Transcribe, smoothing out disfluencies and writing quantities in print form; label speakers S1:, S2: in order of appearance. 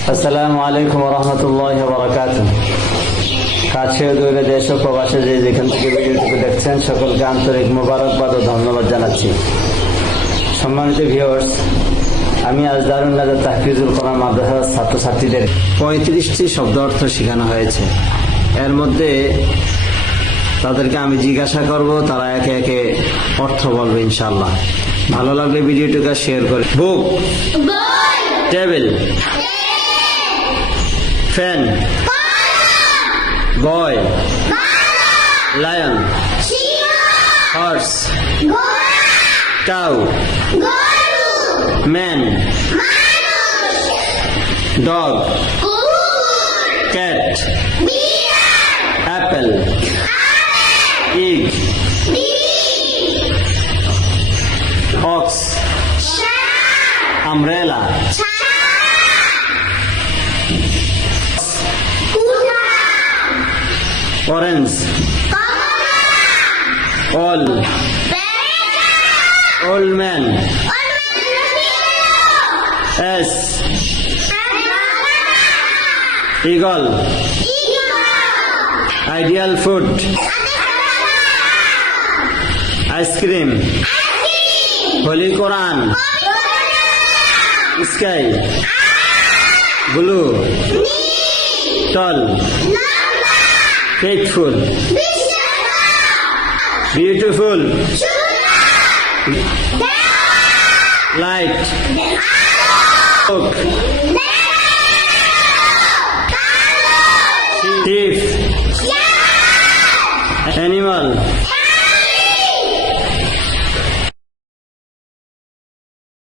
S1: আসসালামু আলাইকুম ওয়া রাহমাতুল্লাহি ওয়া বারাকাতুহু। কাছে ও দূরে দেশ ও প্রবাসে যে যেখান থেকে ভিডিওটি দেখছেন সকলকে আন্তরিক মোবারকবাদ ও ধন্যবাদ জানাচ্ছি। সম্মানিত ভিউয়ার্স, আমি আজ দারুন নাজাত তাহফিজুল কোরআন মাদ্রাসার ছাত্রছাত্রীদের 35টি শব্দ অর্থ শেখানো হয়েছে। এর মধ্যে তাদেরকে আমি জিজ্ঞাসা করব, তারা একে একে অর্থ বলবে ইনশাআল্লাহ। ভালো লাগলে ভিডিওটিকে শেয়ার করে। Book, table, fan, boy, lion, horse, cow, man, dog, cat, apple, egg, ox, umbrella, orange, old man, S, eagle, ideal food, ice cream, Holy Quran, sky, blue, tall, faithful, beautiful, light, book, thief, animal,